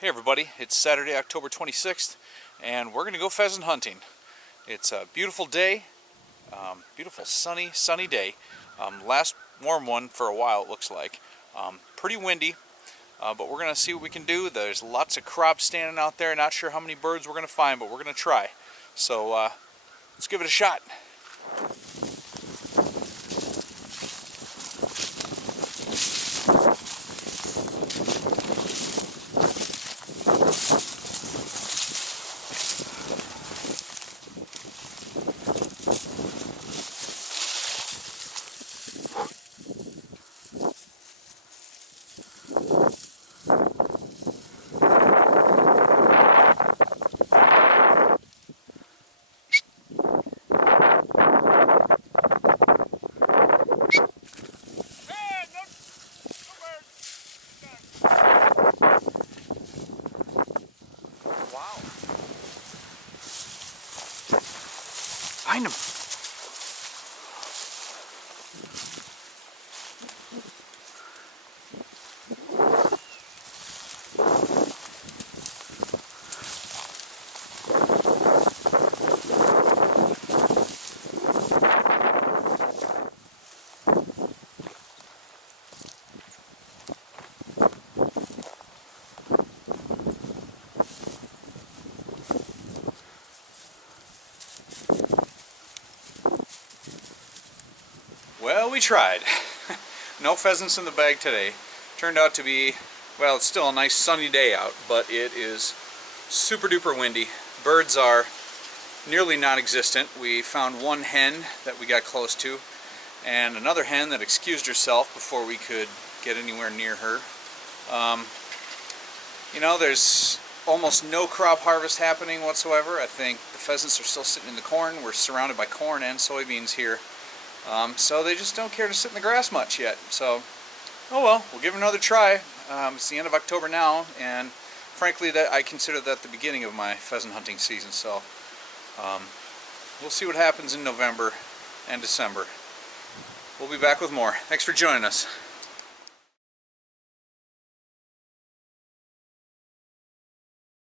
Hey everybody, it's Saturday, October 26th, and we're going to go pheasant hunting. It's a beautiful day, beautiful sunny day. Last warm one for a while it looks like. Pretty windy, but we're going to see what we can do. There's lots of crops standing out there, not sure how many birds we're going to find, but we're going to try. So let's give it a shot. Find him. Well, we tried. No pheasants in the bag today. Turned out to be, well, it's still a nice sunny day out, but it is super duper windy. Birds are nearly non-existent. We found one hen that we got close to, and another hen that excused herself before we could get anywhere near her. You know, there's almost no crop harvest happening whatsoever. I think the pheasants are still sitting in the corn. We're surrounded by corn and soybeans here. So they just don't care to sit in the grass much yet. So, oh well, we'll give it another try. It's the end of October now, and frankly, I consider that the beginning of my pheasant hunting season. So, we'll see what happens in November and December. We'll be back with more. Thanks for joining us.